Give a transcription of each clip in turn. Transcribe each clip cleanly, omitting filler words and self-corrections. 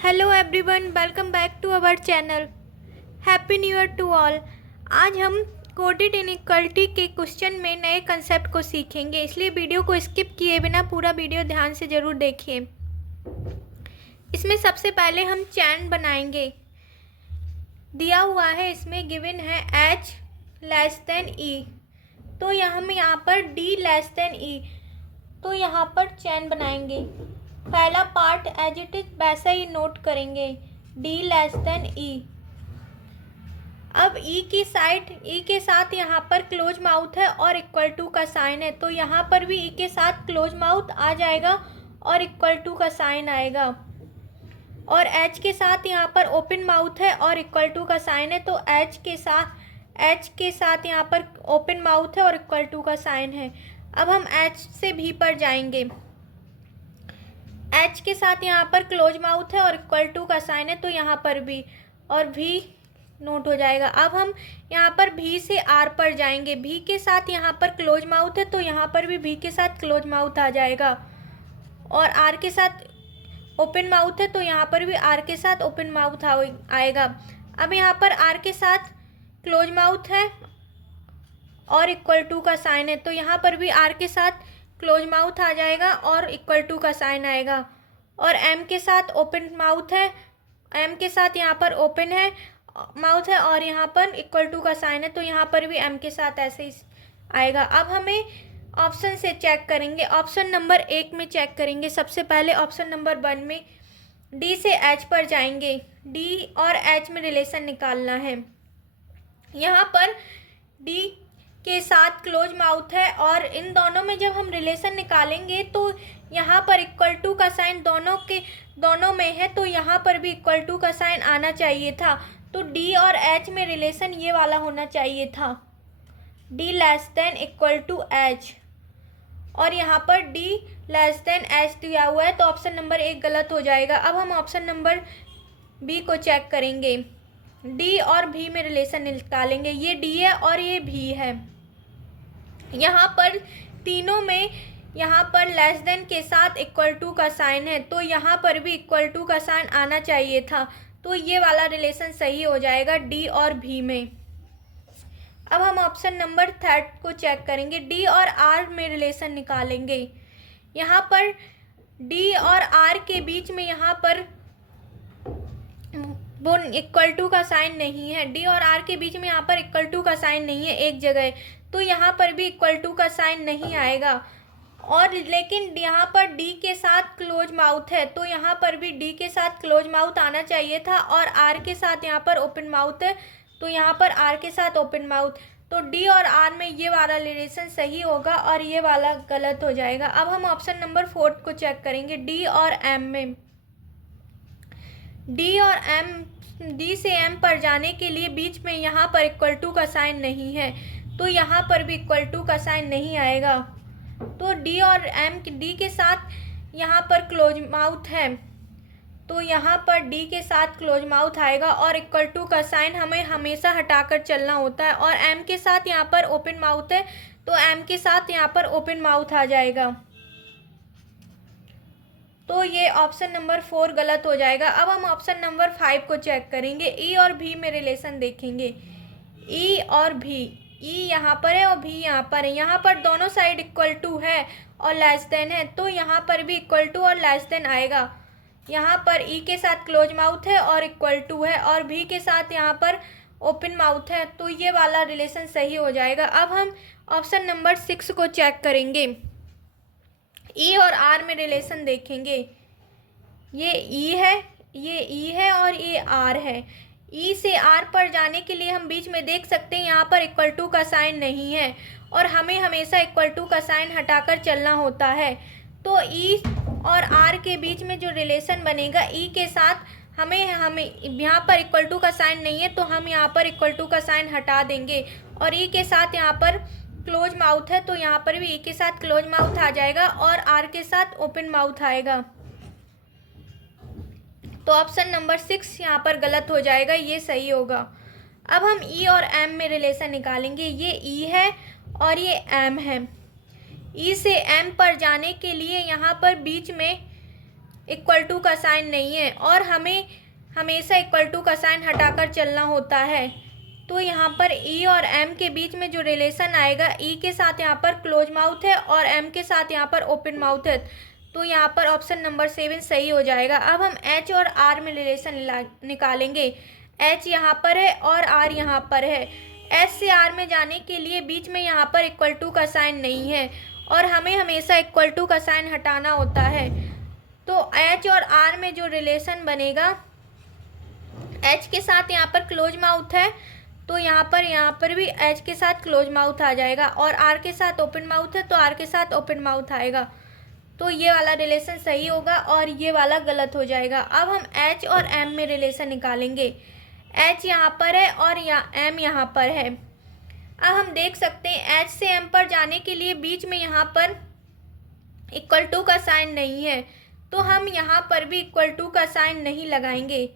Hello everyone, welcome back to our channel. Happy new year to all. आज हम coated inequality के question में नए कंसेप्ट को सीखेंगे, इसलिए वीडियो को स्किप किए बिना पूरा वीडियो ध्यान से ज़रूर देखिए। इसमें सबसे पहले हम चैन बनाएंगे। दिया हुआ है, इसमें गिवन है h लेस देन e, तो हम यहाँ पर d लेस देन e, तो यहाँ पर चैन बनाएंगे। पहला पार्ट एज इट इज वैसा ही नोट करेंगे, d लेस देन e। अब e की साइड, e के साथ यहाँ पर क्लोज माउथ है और इक्वल टू का साइन है, तो यहाँ पर भी e के साथ क्लोज माउथ आ जाएगा और इक्वल टू का साइन आएगा। और h के साथ यहाँ पर ओपन माउथ है और इक्वल टू का साइन है, तो h के साथ यहाँ पर ओपन माउथ है और इक्वल टू का साइन है। अब हम h से v पर जाएंगे। h के साथ यहाँ पर क्लोज माउथ है और इक्वल टू का साइन है, तो यहाँ पर भी और v नोट हो जाएगा। अब हम यहाँ पर v से r पर जाएंगे। v के साथ यहाँ पर क्लोज माउथ है, तो यहाँ पर भी v के साथ क्लोज माउथ आ जाएगा। और r के साथ ओपन माउथ है, तो यहाँ पर भी r के साथ ओपन माउथ आएगा। अब यहाँ पर r के साथ क्लोज माउथ है और इक्वल टू का साइन है, तो यहाँ पर भी r के साथ क्लोज माउथ आ जाएगा और इक्वल टू का साइन आएगा। और m के साथ ओपन माउथ है, m के साथ यहाँ पर ओपन है माउथ है और यहाँ पर इक्वल टू का साइन है, तो यहाँ पर भी m के साथ ऐसे ही आएगा। अब हमें ऑप्शन से चेक करेंगे। ऑप्शन नंबर 1 में चेक करेंगे। सबसे पहले ऑप्शन नंबर 1 में d से h पर जाएंगे। d और h में रिलेशन निकालना है। यहाँ पर d के साथ क्लोज माउथ है और इन दोनों में जब हम रिलेशन निकालेंगे तो यहाँ पर इक्वल टू का साइन दोनों में है, तो यहाँ पर भी इक्वल टू का साइन आना चाहिए था। तो d और h में रिलेशन ये वाला होना चाहिए था, d less than equal to h। और यहाँ पर d लेस देन h दिया हुआ है, तो ऑप्शन नंबर 1 गलत हो जाएगा। अब हम ऑप्शन नंबर b को चेक करेंगे। d और v में रिलेशन निकालेंगे। ये d है और ये v है। यहाँ पर तीनों में यहाँ पर लेस देन के साथ इक्वल टू का साइन है, तो यहाँ पर भी इक्वल टू का साइन आना चाहिए था, तो ये वाला रिलेशन सही हो जाएगा d और v में। अब हम ऑप्शन नंबर 3 को चेक करेंगे। d और r में रिलेशन निकालेंगे। यहाँ पर d और r के बीच में यहाँ पर वो इक्वल टू का साइन नहीं है। d और r के बीच में यहाँ पर इक्वल टू का साइन नहीं है एक जगह, तो यहाँ पर भी इक्वल टू का साइन नहीं आएगा। और लेकिन यहाँ पर d के साथ क्लोज माउथ है, तो यहाँ पर भी d के साथ क्लोज माउथ आना चाहिए था। और r के साथ यहाँ पर ओपन माउथ है, तो यहाँ पर r के साथ ओपन माउथ, तो d और r में ये वाला रिलेशन सही होगा और ये वाला गलत हो जाएगा। अब हम ऑप्शन नंबर 4 को चेक करेंगे। d और m में d से m पर जाने के लिए बीच में यहाँ पर इक्वल टू का साइन नहीं है, तो यहाँ पर भी इक्वल टू का साइन नहीं आएगा। तो d और m d के साथ यहाँ पर क्लोज माउथ है, तो यहाँ पर d के साथ क्लोज माउथ आएगा और इक्वल टू का साइन हमें हमेशा हटाकर चलना होता है। और m के साथ यहाँ पर ओपन माउथ है, तो m के साथ यहाँ पर ओपन माउथ आ जाएगा, तो ये ऑप्शन नंबर 4 गलत हो जाएगा। अब हम ऑप्शन नंबर 5 को चेक करेंगे। e और v में रिलेशन देखेंगे। e और v, e यहाँ पर है और v यहाँ पर है। यहाँ पर दोनों साइड इक्वल टू है और लेस देन है, तो यहाँ पर भी इक्वल टू और लेस देन आएगा। यहाँ पर e के साथ क्लोज माउथ है और इक्वल टू है और v के साथ यहाँ पर ओपन माउथ है, तो ये वाला रिलेशन सही हो जाएगा। अब हम ऑप्शन नंबर 6 को चेक करेंगे। e और r में रिलेशन देखेंगे। ये e है और ये r है। e से r पर जाने के लिए हम बीच में देख सकते हैं यहाँ पर इक्वल टू का साइन नहीं है और हमें हमेशा इक्वल टू का साइन हटाकर चलना होता है। तो e और r के बीच में जो रिलेशन बनेगा, e के साथ हमें यहाँ पर इक्वल टू का साइन नहीं है, तो हम यहाँ पर इक्वल टू का साइन हटा देंगे। और e के साथ यहाँ पर क्लोज माउथ है, तो यहाँ पर भी e के साथ क्लोज माउथ आ जाएगा और r के साथ ओपन माउथ आएगा, तो ऑप्शन नंबर 6 यहाँ पर गलत हो जाएगा, ये सही होगा। अब हम e और m में रिलेशन निकालेंगे। ये e है और ये m है। e से m पर जाने के लिए यहाँ पर बीच में इक्वल टू का साइन नहीं है और हमें हमेशा इक्वल टू का साइन हटाकर चलना होता है। तो यहाँ पर ई और एम के बीच में जो रिलेशन आएगा, ई के साथ यहाँ पर क्लोज माउथ है और एम के साथ यहाँ पर ओपन माउथ है, तो यहाँ पर ऑप्शन नंबर 7 सही हो जाएगा। अब हम एच और आर में रिलेशन निकालेंगे। एच यहाँ पर है और आर यहाँ पर है। एच से आर में जाने के लिए बीच में यहाँ पर इक्वल टू का साइन नहीं है और हमें हमेशा इक्वल टू का साइन हटाना होता है। तो एच और आर में जो रिलेशन बनेगा, एच के साथ यहाँ पर क्लोज माउथ है तो यहाँ पर भी एच के साथ क्लोज माउथ आ जाएगा और आर के साथ ओपन माउथ है तो आर के साथ ओपन माउथ आएगा। तो ये वाला रिलेशन सही होगा और ये वाला गलत हो जाएगा। अब हम एच और एम में रिलेशन निकालेंगे। एच यहाँ पर है और एम यहाँ पर है। अब हम देख सकते हैं एच से एम पर जाने के लिए बीच में यहाँ पर इक्वल टू का साइन नहीं है, तो हम यहाँ पर भी इक्वल टू का साइन नहीं लगाएंगे।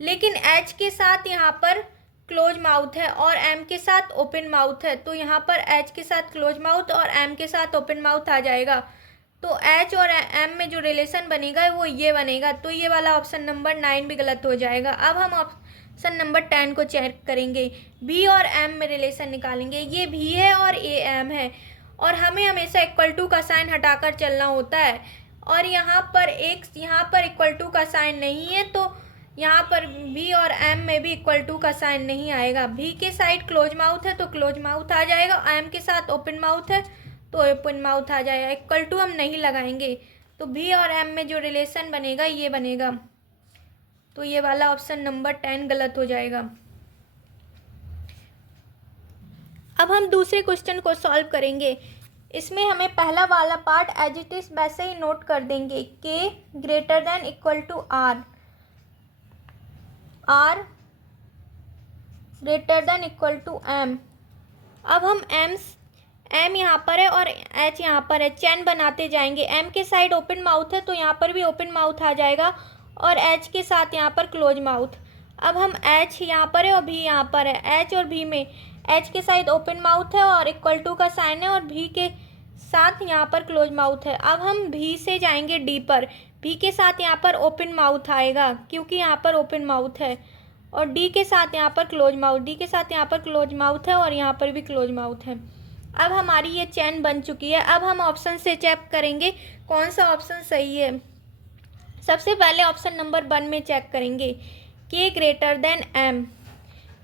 लेकिन एच के साथ यहाँ पर क्लोज माउथ है और एम के साथ ओपन माउथ है, तो यहाँ पर एच के साथ क्लोज माउथ और एम के साथ ओपन माउथ आ जाएगा। तो एच और एम में जो रिलेशन बनेगा वो ये बनेगा। तो ये वाला ऑप्शन नंबर 9 भी गलत हो जाएगा। अब हम ऑप्शन नंबर 10 को चेक करेंगे। बी और एम में रिलेशन निकालेंगे। ये भी है और ये एम है और हमें हमेशा इक्वल टू का साइन हटाकर चलना होता है और यहाँ पर इक्वल टू का साइन नहीं है, तो यहाँ पर बी और एम में भी इक्वल टू का साइन नहीं आएगा। बी के साइड क्लोज माउथ है तो क्लोज माउथ आ जाएगा, एम के साथ ओपन माउथ है तो ओपन माउथ आ जाएगा। इक्वल टू हम नहीं लगाएंगे, तो बी और एम में जो रिलेशन बनेगा ये बनेगा। तो ये वाला ऑप्शन नंबर 10 गलत हो जाएगा। अब हम दूसरे क्वेश्चन को सॉल्व करेंगे। इसमें हमें पहला वाला पार्ट एज इट इज वैसे ही नोट कर देंगे। K greater than equal to R, R greater than equal to M. अब हम एम यहाँ पर है और एच यहाँ पर है, चैन बनाते जाएंगे। एम के साइड ओपन माउथ है तो यहाँ पर भी ओपन माउथ आ जाएगा और एच के साथ यहाँ पर क्लोज माउथ। अब हम एच यहाँ पर है और भी यहाँ पर है। एच और भी में एच के साइड ओपन माउथ है और इक्वल टू का साइन है और भी के साथ यहाँ पर क्लोज माउथ है। अब हम भी से जाएंगे डी पर। भी के साथ यहाँ पर ओपन माउथ आएगा क्योंकि यहाँ पर ओपन माउथ है और डी के साथ यहाँ पर क्लोज माउथ, डी के साथ यहाँ पर क्लोज माउथ है और यहाँ पर भी क्लोज माउथ है। अब हमारी ये चैन बन चुकी है। अब हम ऑप्शन से चेक करेंगे कौन सा ऑप्शन सही है। सबसे पहले ऑप्शन नंबर 1 में चेक करेंगे। के ग्रेटर देन एम,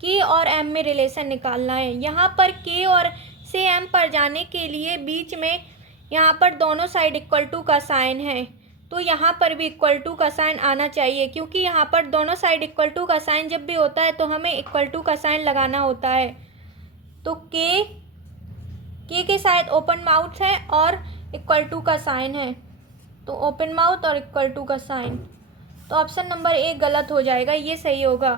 के और एम में रिलेशन निकालना है। यहाँ पर के और से एम पर जाने के लिए बीच में यहाँ पर दोनों साइड इक्वल टू का साइन है, तो यहाँ पर भी इक्वल टू का साइन आना चाहिए क्योंकि यहाँ पर दोनों साइड इक्वल टू का साइन जब भी होता है तो हमें इक्वल टू का साइन लगाना होता है। तो के साइड ओपन माउथ है और इक्वल टू का साइन है, तो ओपन माउथ और इक्वल टू का साइन, तो ऑप्शन नंबर 1 गलत हो जाएगा, ये सही होगा।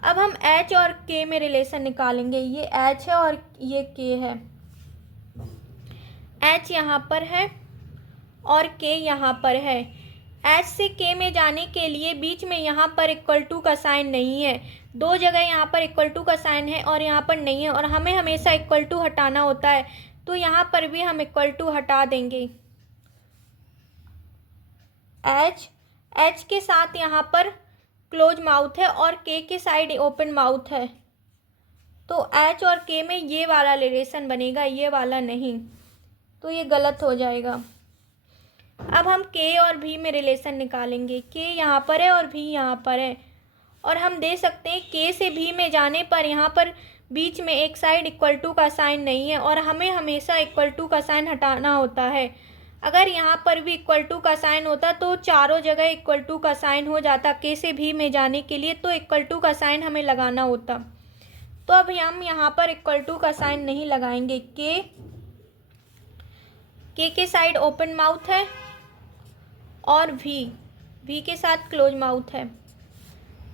अब हम एच और के में रिलेशन निकालेंगे। ये एच है और ये के है। एच यहाँ पर है और के यहाँ पर है। एच से के में जाने के लिए बीच में यहाँ पर इक्वल टू का साइन नहीं है। दो जगह यहाँ पर इक्वल टू का साइन है और यहाँ पर नहीं है और हमें हमेशा इक्वल टू हटाना होता है, तो यहाँ पर भी हम इक्वल टू हटा देंगे। एच के साथ यहाँ पर क्लोज माउथ है और के साइड ओपन माउथ है, तो एच और के में ये वाला रिलेशन बनेगा, ये वाला नहीं, तो ये गलत हो जाएगा। अब हम के और भी में रिलेशन निकालेंगे। के यहाँ पर है और भी यहाँ पर है और हम दे सकते हैं के से भी में जाने पर यहाँ पर बीच में एक साइड इक्वल टू का साइन नहीं है और हमें हमेशा इक्वल टू का साइन हटाना होता है। अगर यहाँ पर भी इक्वल टू का साइन होता तो चारों जगह इक्वल टू का साइन हो जाता के से भी में जाने के लिए, तो इक्वल टू का साइन हमें लगाना होता। तो अब हम यहाँ पर इक्वल टू का साइन नहीं लगाएंगे। के साइड ओपन माउथ है और भी के साथ क्लोज माउथ है,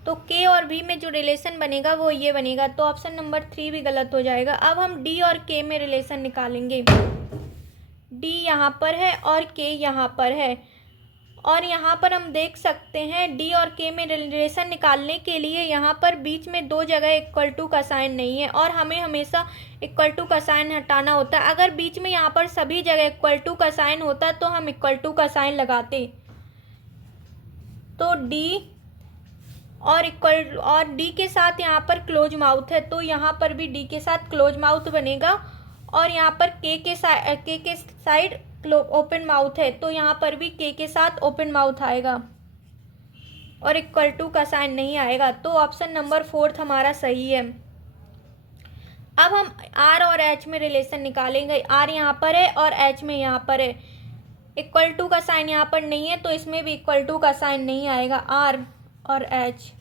तो के और भी में जो रिलेशन बनेगा वो ये बनेगा, तो ऑप्शन नंबर 3 भी गलत हो जाएगा। अब हम डी और के में रिलेशन निकालेंगे। डी यहाँ पर है और के यहाँ पर है और यहाँ पर हम देख सकते हैं डी और के में रिलेशन निकालने के लिए यहाँ पर बीच में दो जगह इक्वल टू का साइन नहीं है और हमें हमेशा इक्वल टू का साइन हटाना होता है। अगर बीच में यहाँ पर सभी जगह इक्वल टू का साइन होता तो हम इक्वल टू का साइन लगाते। तो डी और डी के साथ यहाँ पर क्लोज माउथ है, तो यहाँ पर भी डी के साथ क्लोज माउथ बनेगा। और यहाँ पर के के साइड ओपन माउथ है, तो यहाँ पर भी के साथ ओपन माउथ आएगा और इक्वल टू का साइन नहीं आएगा। तो ऑप्शन नंबर 4 हमारा सही है। अब हम आर और एच में रिलेशन निकालेंगे। आर यहाँ पर है और एच में यहाँ पर है। इक्वल टू का साइन यहाँ पर नहीं है, तो इसमें भी इक्वल टू का साइन नहीं आएगा। आर और एच,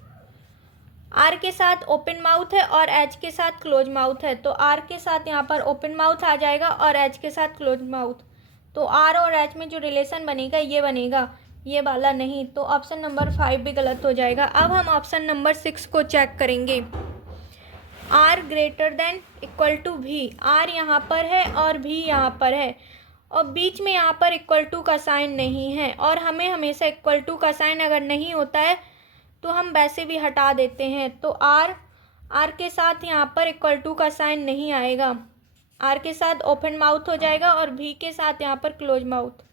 आर के साथ ओपन माउथ है और एच के साथ क्लोज माउथ है, तो आर के साथ यहाँ पर ओपन माउथ आ जाएगा और एच के साथ क्लोज माउथ। तो आर और एच में जो रिलेशन बनेगा ये बनेगा, ये वाला नहीं। तो ऑप्शन नंबर 5 भी गलत हो जाएगा। अब हम ऑप्शन नंबर 6 को चेक करेंगे। R greater than equal to भी, आर यहाँ पर है और भी यहाँ पर है और बीच में यहाँ पर इक्वल टू का साइन नहीं है। और हमें हमेशा इक्वल टू का साइन अगर नहीं होता है तो हम वैसे भी हटा देते हैं। तो आर के साथ यहाँ पर इक्वल टू का साइन नहीं आएगा, आर के साथ ओपन माउथ हो जाएगा और भी के साथ यहाँ पर क्लोज माउथ।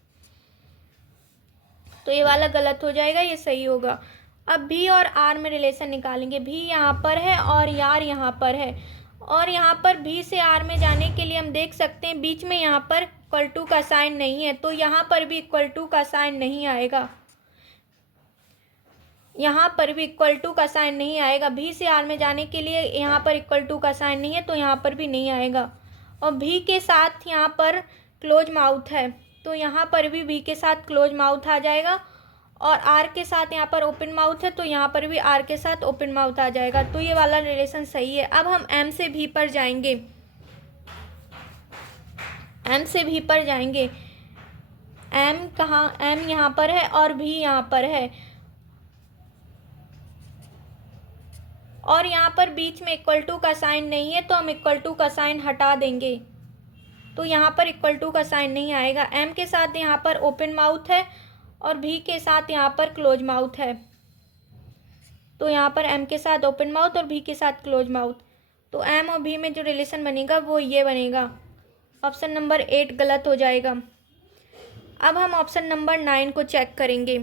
तो ये वाला गलत हो जाएगा, ये सही होगा। अब भी और आर में रिलेशन निकालेंगे। भी यहाँ पर है और यार यहाँ पर है और यहाँ पर भी से आर में जाने के लिए हम देख सकते हैं बीच में यहाँ पर इक्वल टू का साइन नहीं है, तो यहाँ पर भी इक्वल टू का साइन नहीं आएगा। यहाँ पर भी इक्वल टू का साइन नहीं आएगा। भी से आर में जाने के लिए यहाँ पर इक्वल टू का साइन नहीं है, तो यहाँ पर भी नहीं आएगा। और भी के साथ यहाँ पर क्लोज माउथ है, तो यहाँ पर भी के साथ क्लोज माउथ आ जाएगा। और आर के साथ यहाँ पर ओपन माउथ है, तो यहाँ पर भी आर के साथ ओपन माउथ आ जाएगा। तो ये वाला रिलेशन सही है। अब हम एम से भी पर जाएंगे। एम से भी पर जाएंगे। एम कहाँ, एम यहाँ पर है और भी यहाँ पर है और यहाँ पर बीच में इक्वल टू का साइन नहीं है, तो हम इक्वल टू का साइन हटा देंगे। तो यहाँ पर इक्वल टू का साइन नहीं आएगा। एम के साथ यहाँ पर ओपन माउथ है और भी के साथ यहाँ पर क्लोज माउथ है, तो यहाँ पर एम के साथ ओपन माउथ और भी के साथ क्लोज माउथ। तो एम और भी में जो रिलेशन बनेगा वो ये बनेगा। ऑप्शन नंबर 8 गलत हो जाएगा। अब हम ऑप्शन नंबर 9 को चेक करेंगे।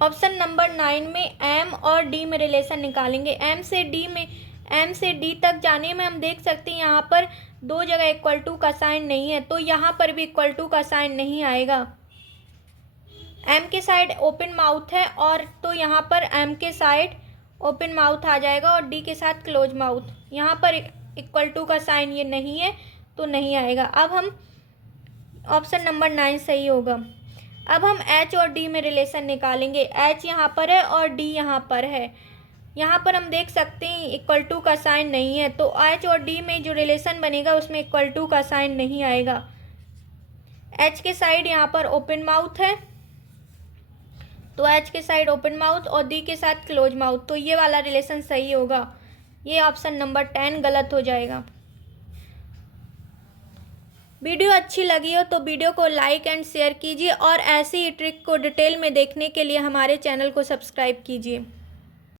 ऑप्शन नंबर 9 में एम और डी में रिलेशन निकालेंगे। एम से डी तक जाने में हम देख सकते हैं यहाँ पर दो जगह इक्वल टू का साइन नहीं है, तो यहाँ पर भी इक्वल टू का साइन नहीं आएगा। एम के साइड ओपन माउथ है और तो यहाँ पर एम के साइड ओपन माउथ आ जाएगा और डी के साथ क्लोज माउथ। यहाँ पर इक्वल टू का साइन ये नहीं है, तो नहीं आएगा। अब हम ऑप्शन नंबर 9 सही होगा। अब हम एच और डी में रिलेशन निकालेंगे। एच यहाँ पर है और डी यहाँ पर है। यहाँ पर हम देख सकते हैं इक्वल टू का साइन नहीं है, तो एच और डी में जो रिलेशन बनेगा उसमें इक्वल टू का साइन नहीं आएगा। एच के साइड यहाँ पर ओपन माउथ है, तो एच के साइड ओपन माउथ और डी के साथ क्लोज माउथ, तो ये वाला रिलेशन सही होगा। ये ऑप्शन नंबर 10 गलत हो जाएगा। वीडियो अच्छी लगी हो तो वीडियो को लाइक एंड शेयर कीजिए और ऐसी ही ट्रिक को डिटेल में देखने के लिए हमारे चैनल को सब्सक्राइब कीजिए।